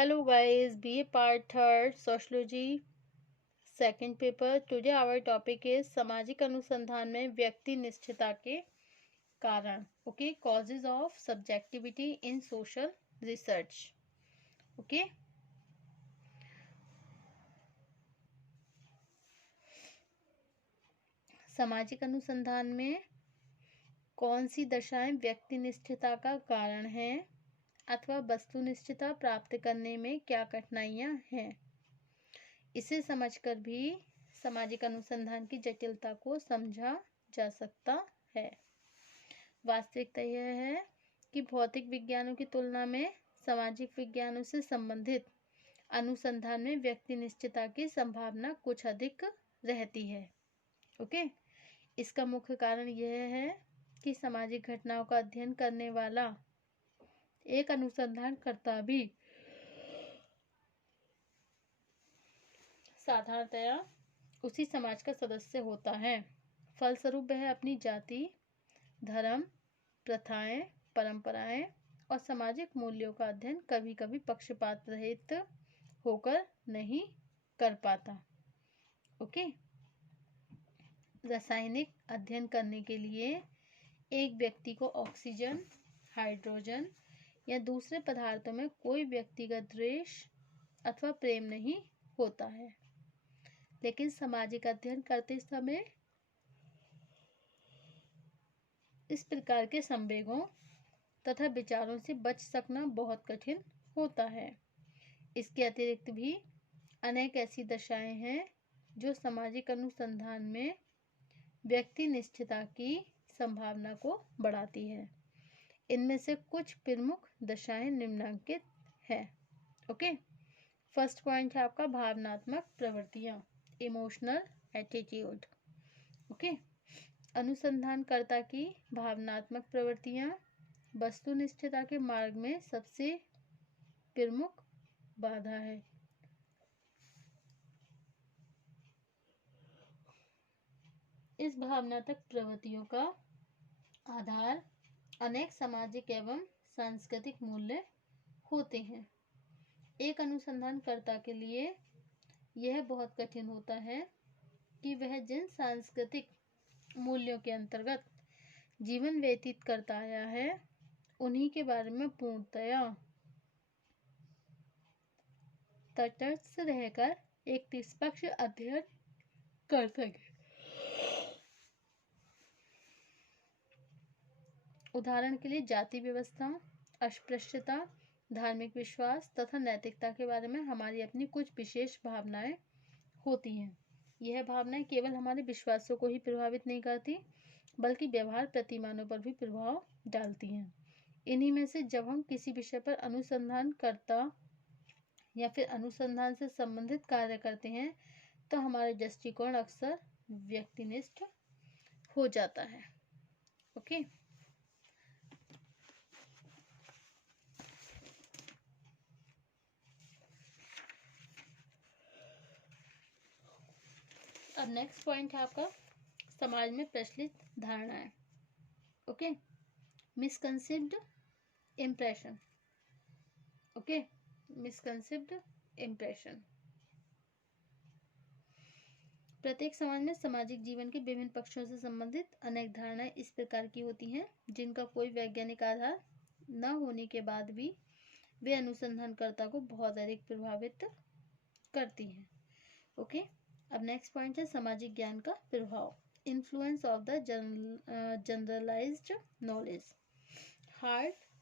Hello guys, BA Part 3 Sociology second paper. Today our topic is सामाजिक अनुसंधान में व्यक्ति निष्ठता के कारण. Okay, causes of subjectivity in social research. Okay. सामाजिक अनुसंधान में कौन सी दशाएं व्यक्तिनिष्ठता का कारण है अथवा वस्तुनिष्ठता प्राप्त करने में क्या कठिनाइयां हैं, इसे समझकर भी सामाजिक अनुसंधान की जटिलता को समझा जा सकता है। वास्तविकता यह है कि भौतिक विज्ञानों की तुलना में सामाजिक विज्ञानों से संबंधित अनुसंधान में व्यक्तिनिष्ठता की संभावना कुछ अधिक रहती है। ओके, इसका मुख्य कारण यह है कि सामाजिक घटनाओं का अध्ययन करने वाला एक अनुसंधानकर्ता भी साधारणतया उसी समाज का सदस्य होता है। फलस्वरूप वह अपनी जाति, धर्म, प्रथाएं, परंपराएं और सामाजिक मूल्यों का अध्ययन कभी कभी पक्षपात रहित होकर नहीं कर पाता। ओके, रासायनिक अध्ययन करने के लिए एक व्यक्ति को ऑक्सीजन, हाइड्रोजन या दूसरे पदार्थों में कोई व्यक्तिगत द्वेष अथवा प्रेम नहीं होता है, लेकिन सामाजिक अध्ययन करते समय इस प्रकार के संवेगों तथा विचारों से बच सकना बहुत कठिन होता है। इसके अतिरिक्त भी अनेक ऐसी दशाएं हैं जो सामाजिक अनुसंधान में व्यक्तिनिष्ठता की संभावना को बढ़ाती है। इनमें से कुछ प्रमुख दशाएं निम्नलिखित हैं। ओके, फर्स्ट पॉइंट है आपका भावनात्मक प्रवृत्तियां, इमोशनल एटीट्यूड। ओके, अनुसंधानकर्ता की भावनात्मक प्रवृत्तियां वस्तुनिष्ठता के मार्ग में सबसे प्रमुख बाधा है। इस भावनात्मक प्रवृत्तियों का आधार अनेक सामाजिक एवं सांस्कृतिक मूल्य होते हैं। एक अनुसंधानकर्ता के लिए यह बहुत कठिन होता है कि वह जिन सांस्कृतिक मूल्यों के अंतर्गत जीवन व्यतीत करता आया है उन्हीं के बारे में पूर्णतया तटस्थ रहकर एक निष्पक्ष अध्ययन कर सके। उदाहरण के लिए जाति व्यवस्था, अस्पृश्यता, धार्मिक विश्वास तथा नैतिकता के बारे में हमारी अपनी कुछ विशेष भावनाएं होती हैं। यह भावनाएं केवल हमारे विश्वासों को ही प्रभावित नहीं करती बल्कि व्यवहार प्रतिमानों पर भी प्रभाव डालती हैं। इन्हीं में से जब हम किसी विषय पर अनुसंधान करता या फिर अनुसंधान से संबंधित कार्य करते हैं तो हमारा दृष्टिकोण अक्सर व्यक्तिनिष्ठ हो जाता है। ओके, अब नेक्स्ट पॉइंट है आपका समाज में प्रचलित धारणाएं। Okay, misconcept impression. Okay, misconcept impression. प्रत्येक समाज में सामाजिक जीवन के विभिन्न पक्षों से संबंधित अनेक धारणाएं इस प्रकार की होती हैं जिनका कोई वैज्ञानिक आधार न होने के बाद भी वे अनुसंधानकर्ता को बहुत अधिक प्रभावित करती हैं। ओके, अब नेक्स्ट पॉइंट है सामाजिक ज्ञान का प्रभाव, influence of the generalized knowledge.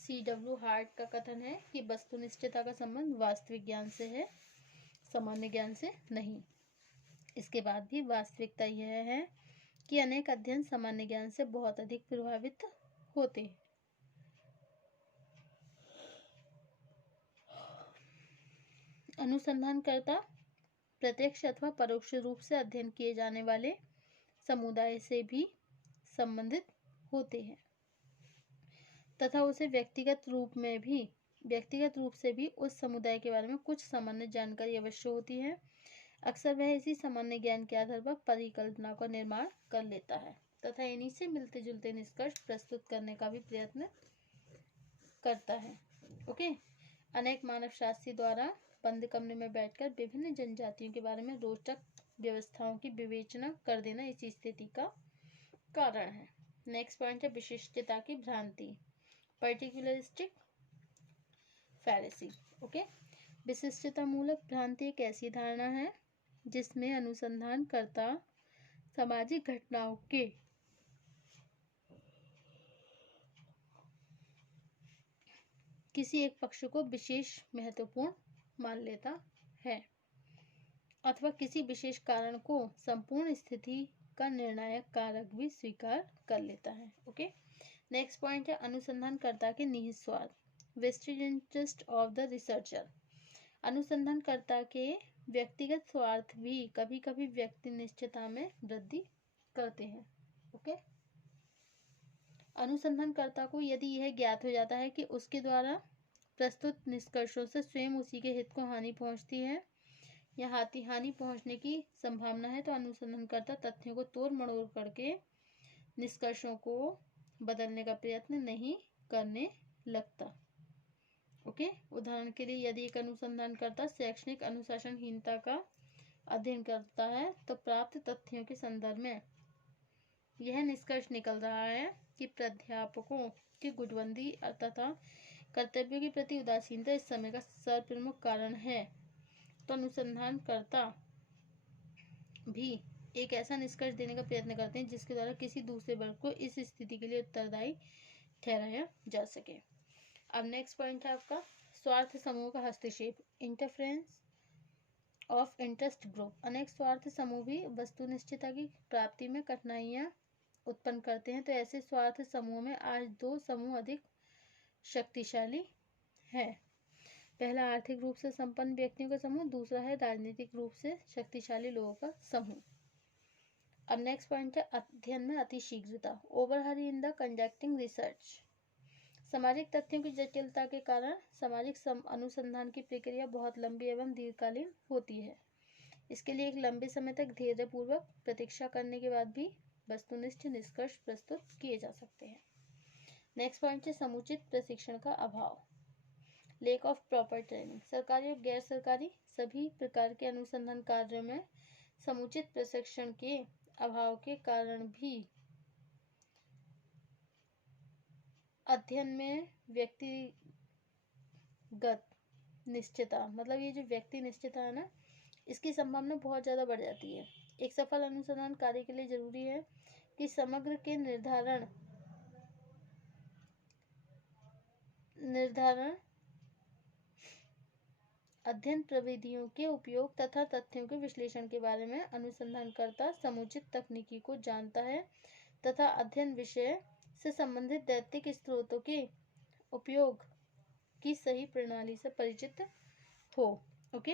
C.W. Hart का कथन है कि वस्तुनिष्ठता का संबंध वास्तविक ज्ञान से है, सामान्य ज्ञान से नहीं। इसके बाद भी वास्तविकता यह है कि अनेक अध्ययन सामान्य ज्ञान से बहुत अधिक प्रभावित होते हैं। अनुसंधानकर्ता प्रत्यक्ष अथवा परोक्ष रूप से अध्ययन किए जाने वाले समुदाय से भी संबंधित होते हैं तथा उसे व्यक्तिगत रूप से भी उस समुदाय के बारे में कुछ सामान्य जानकारी अवश्य होती है। अक्सर वह इसी सामान्य ज्ञान के आधार पर परिकल्पना का निर्माण कर लेता है तथा इन्हीं से मिलते जुलते निष्कर्ष प्रस्तुत करने का भी प्रयत्न करता है। ओके, अनेक मानव शास्त्री द्वारा बंद कमरे में बैठकर विभिन्न जनजातियों के बारे में रोचक व्यवस्थाओं की विवेचना कर देना इसी स्थिति का कारण है। नेक्स्ट पॉइंट है विशिष्टता की भ्रांति, पर्टिकुलरिस्टिक फैलेसी। ओके, विशिष्टता मूलक भ्रांति एक ऐसी धारणा है जिसमें अनुसंधानकर्ता सामाजिक घटनाओं के किसी एक पक्ष को विशेष महत्वपूर्ण मान लेता है अथवा किसी विशेष कारण को संपूर्ण स्थिति का निर्णायक कारक भी स्वीकार कर लेता है। ओके, नेक्स्ट पॉइंट है अनुसंधानकर्ता के निहित स्वार्थ, vested interest of the researcher. अनुसंधानकर्ता के व्यक्तिगत स्वार्थ भी कभी कभी व्यक्तिनिष्ठता में वृद्धि करते हैं। ओके, अनुसंधानकर्ता को यदि यह ज्ञात हो जाता है कि उसके द्वारा प्रस्तुत निष्कर्षों से स्वयं उसी के हित को हानि पहुंचती है या हानि पहुंचने की संभावना है, तो अनुसंधानकर्ता तथ्यों को तोड़ मड़ोड़ करके निष्कर्षों को बदलने का प्रयत्न नहीं करने लगता। ओके, उदाहरण के लिए यदि एक अनुसंधानकर्ता शैक्षणिक अनुशासनहीनता का अध्ययन करता है तो प्राप्त तथ्यों के संदर्भ में यह निष्कर्ष निकल रहा है कि प्राध्यापकों की गुटबंदी तथा कर्तव्यों के प्रति उदासीनता इस समय का सर्वप्रमुख कारण है, तो अनुसंधानकर्ता भी एक ऐसा निष्कर्ष देने का प्रयत्न करते हैं जिसके द्वारा किसी दूसरे वर्ग को इस स्थिति के लिए उत्तरदायी ठहराया जा सके। अब नेक्स्ट पॉइंट है आपका स्वार्थ समूह का हस्तक्षेप, इंटरफेरेंस ऑफ इंटरेस्ट ग्रुप। अनेक स्वार्थ समूह भी वस्तुनिष्ठता की प्राप्ति में कठिनाइयां उत्पन्न करते हैं, तो ऐसे स्वार्थ समूह में आज दो समूह अधिक शक्तिशाली है। पहला आर्थिक रूप से संपन्न व्यक्तियों का समूह, दूसरा है राजनीतिक रूप से शक्तिशाली लोगों का समूह। अब नेक्स्ट पॉइंट है अध्ययन में अतिशीघ्रता, over hurry in the conducting research. सामाजिक तथ्यों की जटिलता के कारण सामाजिक अनुसंधान की प्रक्रिया बहुत लंबी एवं दीर्घकालीन होती है। इसके लिए एक लंबे समय तक धैर्यपूर्वक प्रतीक्षा करने के बाद भी वस्तुनिष्ठ निष्कर्ष प्रस्तुत किए जा सकते हैं। नेक्स्ट पॉइंट है समुचित प्रशिक्षण का अभाव, लेक ऑफ प्रॉपर ट्रेनिंग। सरकारी और गैर सरकारी सभी प्रकार के अनुसंधान कार्यों में समुचित प्रशिक्षण के अभाव के कारण भी अध्ययन में व्यक्तिगत निश्चितता, मतलब ये जो व्यक्ति निश्चितता है ना, इसकी संभावना बहुत ज़्यादा बढ़ जाती है। एक सफल अनुसंधान कार्य के लिए जरूरी है कि समग्र के निर्धारण अध्ययन प्रविधियों के उपयोग तथा तथ्यों के विश्लेषण के बारे में अनुसंधानकर्ता समुचित तकनीकी को जानता है तथा अध्ययन विषय से संबंधित दैतिक स्रोतों के उपयोग की सही प्रणाली से परिचित हो। ओके,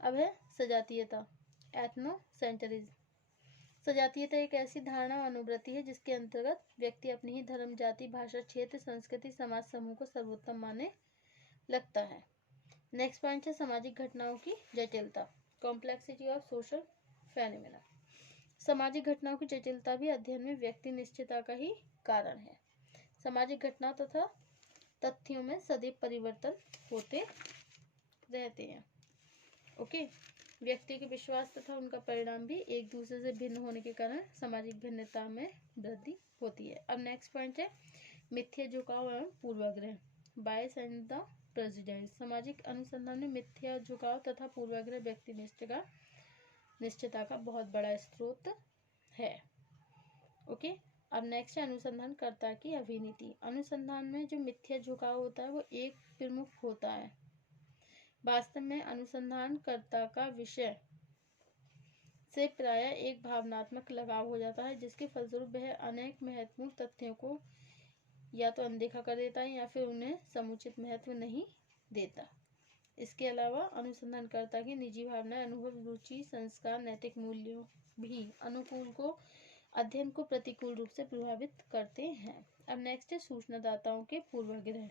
अब है सजातीयता, एथनोसेंट्रिज्म। सजातीयता एक ऐसी धारणा और अनुवृत्ति है जिसके अंतर्गत व्यक्ति अपनी ही धर्म, जाति, भाषा, क्षेत्र, संस्कृति, समाज समूह को सर्वोत्तम माने लगता है। नेक्स्ट पॉइंट है सामाजिक घटनाओं की जटिलता, कॉम्प्लेक्सिटी ऑफ सोशल फेनोमेना। सामाजिक घटनाओं की जटिलता भी अध्ययन में व्यक्ति निश्चितता का ही कारण है। सामाजिक घटना तथा तथ्यों में सदैव परिवर्तन होते रहते हैं। ओके, व्यक्ति के विश्वास तथा उनका परिणाम भी एक दूसरे से भिन्न होने के कारण सामाजिक भिन्नता में वृद्धि होती है। अब नेक्स्ट पॉइंट है मिथ्या झुकाव एवं पूर्वाग्रह, बायस एंड द प्रेजुडिस। सामाजिक अनुसंधान में मिथ्या झुकाव तथा पूर्वाग्रह व्यक्तिनिष्ठता का बहुत बड़ा स्रोत है। ओके, अब नेक्स्ट है अनुसंधानकर्ता की अभिनीति। अनुसंधान में जो मिथ्या झुकाव होता है वो एक प्रमुख होता है। वास्तव में अनुसंधानकर्ता का विषय से प्रायः एक भावनात्मक लगाव हो जाता है, जिसके फलस्वरूप वह अनेक महत्वपूर्ण तथ्यों को या तो अनदेखा कर देता है या फिर उन्हें समुचित महत्व नहीं देता। इसके अलावा अनुसंधानकर्ता की निजी भावनाएं, अनुभव, रुचि, संस्कार, नैतिक मूल्यों भी अनुकूल को अध्ययन को प्रतिकूल रूप से प्रभावित करते हैं। अब नेक्स्ट है सूचनादाताओं के पूर्वाग्रह।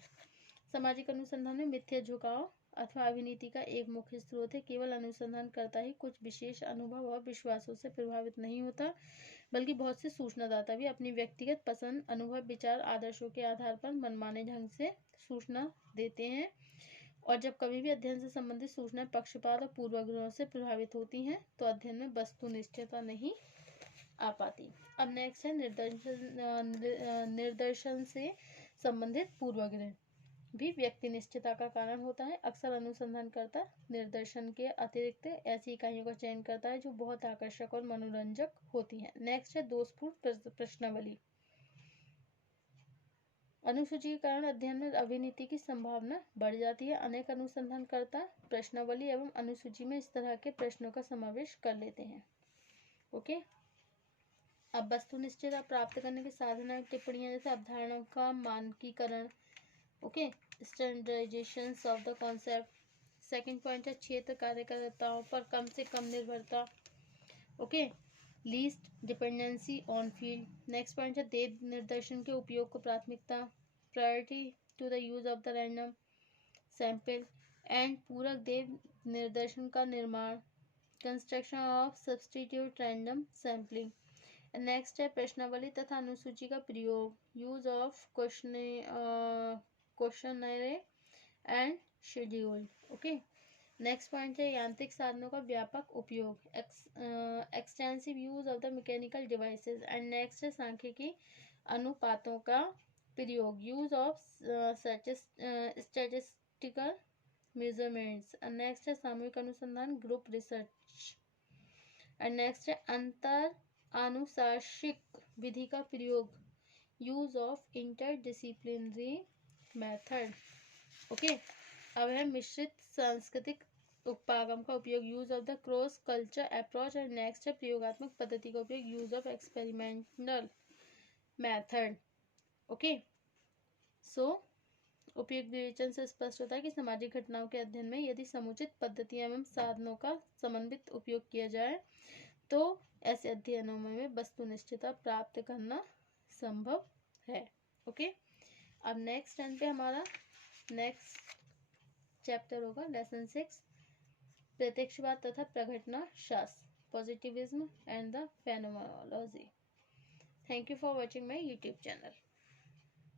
सामाजिक अनुसंधान में मिथ्या झुकाव अथवा अभिनीति का एक मुख्य स्रोत है। केवल अनुसंधानकर्ता ही कुछ विशेष अनुभव और विश्वासों से प्रभावित नहीं होता, बल्कि बहुत से सूचनादाता भी अपनी व्यक्तिगत पसंद, अनुभव, विचार, आदर्शों के आधार पर मनमाने ढंग से सूचना देते हैं और जब कभी भी अध्ययन से संबंधित सूचनाएं पक्षपात और पूर्वाग्रहों से प्रभावित होती हैं तो अध्ययन में वस्तुनिष्ठता नहीं आ पाती। अब नेक्स्ट है निर्दर्शन से संबंधित पूर्वाग्रह भी व्यक्तिनिष्ठता का कारण होता है। अक्सर अनुसंधानकर्ता निर्दर्शन के अतिरिक्त ऐसी इकाइयों का चयन करता है जो बहुत आकर्षक और मनोरंजक होती हैं। नेक्स्ट है दोषपूर्ण प्रश्नावली। अनुसूची के कारण अध्ययन में अविनीति की संभावना बढ़ जाती है। अनेक अनुसंधानकर्ता प्रश्नावली एवं अनुसूची में इस तरह के प्रश्नों का समावेश कर लेते हैं। ओके, अब वस्तुनिष्ठता प्राप्त करने के साधन एवं टिप्पणियां जैसे अवधारणाओं का मानकीकरण, okay, standardization of the concept. Second point है क्षेत्र कार्यकर्ताओं पर कम से कम निर्भरता, okay, least dependency on field. Next point है देव निर्दर्शन के उपयोग को प्राथमिकता, priority to the use of the random sample and पूरक देव निर्दर्शन का निर्माण, construction of substitute random sampling. Next है प्रश्नावली तथा अनुसूची का प्रयोग, use of questionnaire and schedule. Okay, next point है यांत्रिक साधनों का व्यापक उपयोग, extensive use of the mechanical devices. And next है सांख्यिकी अनुपातों का प्रयोग, use of statistical measurements. And next है सामूहिक अनुसंधान, ग्रुप रिसर्च। एंड नेक्स्ट है अंतर अनुशासिक विधि का प्रयोग, use of interdisciplinary method. Okay, अब है मिश्रित सांस्कृतिक उपागम का उपयोग, use of the cross culture approach. And next है प्रयोगात्मक पद्धति का उपयोग, use of experimental method. Okay, so उपयुक्त विवेचन से स्पष्ट होता है कि सामाजिक घटनाओं के अध्ययन में यदि समुचित पद्धतियां एवं साधनों का समन्वित उपयोग किया जाए तो ऐसे अध्ययनों में वस्तुनिष्ठता प्राप्त करना संभव है। ओके, अब नेक्स्ट टाइम पे हमारा नेक्स्ट चैप्टर होगा लेसन 6, प्रत्यक्षवाद तथा प्रघटना शास्त्र, positivism and the phenomenology. Thank you for watching my YouTube channel.